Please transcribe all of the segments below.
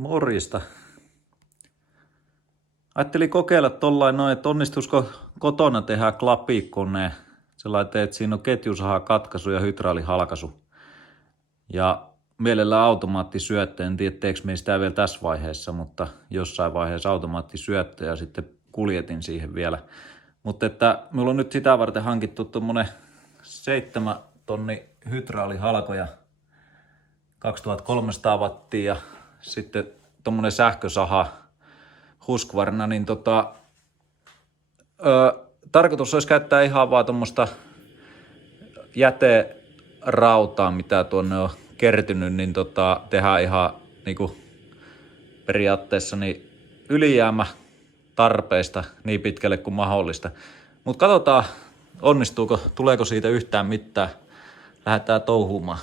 Morjesta. Ajattelin kokeilla tollain noin, että onnistuisiko kotona tehdä klapikoneen. Sellainen, että siinä on ketjusaha katkaisu ja hydrauli-halkaisu. Ja mielellään automaatti-syöttö. En tiedä, teekö me sitä vielä tässä vaiheessa, mutta jossain vaiheessa automaatti-syöttö ja sitten kuljetin siihen vielä. Mutta että minulla on nyt sitä varten hankittu tuommoinen 7 tonni hydrauli-halkoja 2300 wattia ja sitten tuommoinen sähkösaha Husqvarna, niin tarkoitus olisi käyttää ihan vaan tuommoista jäterautaa, mitä tuonne on kertynyt, niin tehdään ihan niinku periaatteessa niin ylijäämä tarpeista niin pitkälle kuin mahdollista. Mutta katsotaan, onnistuuko, tuleeko siitä yhtään mitään. Lähdetään touhumaan.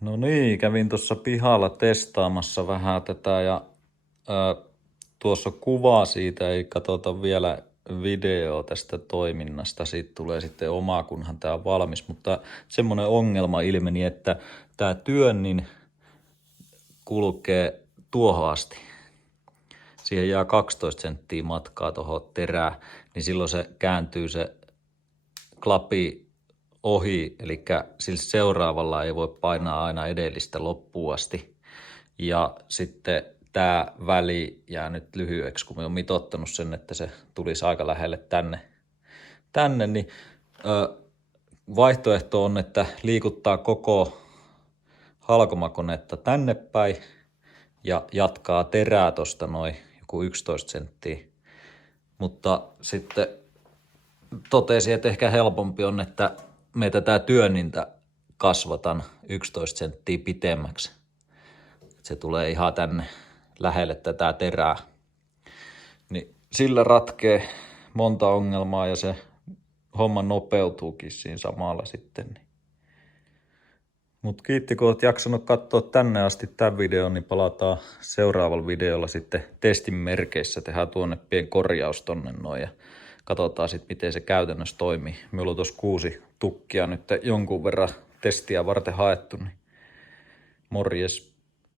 No niin, kävin tuossa pihalla testaamassa vähän tätä ja tuossa kuvaa siitä, ei katsota vielä videoa tästä toiminnasta. Siitä tulee sitten oma, kunhan tää on valmis, mutta semmoinen ongelma ilmeni, että tää työnnin kulkee tuohon asti. Siihen jää 12 senttiä matkaa tuohon terään, niin silloin se kääntyy se klapi ohi, eli sillä seuraavalla ei voi painaa aina edellistä loppuun asti. Ja sitten tämä väli jää nyt lyhyeksi, kun mä oon mitottanut sen, että se tulisi aika lähelle tänne niin vaihtoehto on, että liikuttaa koko halkomakonetta tänne päin ja jatkaa terää tosta noin joku 11 senttiä. Mutta sitten totesin, että ehkä helpompi on, että me tätä työnnintä kasvatan 11 senttiä pitemmäksi. Se tulee ihan tänne lähelle tätä terää. Niin sillä ratkee monta ongelmaa ja se homma nopeutuukin siinä samalla sitten. Mut kiitti, kun oot jaksanut katsoa tänne asti tämän videon, niin palataan seuraavalla videolla sitten testin merkeissä. Tehdään tuonne pieni korjaus tonne noin ja katsotaan sitten, miten se käytännössä toimii. Meillä on tuossa 6 tukkia nyt jonkun verran testiä varten haettu, niin morjes.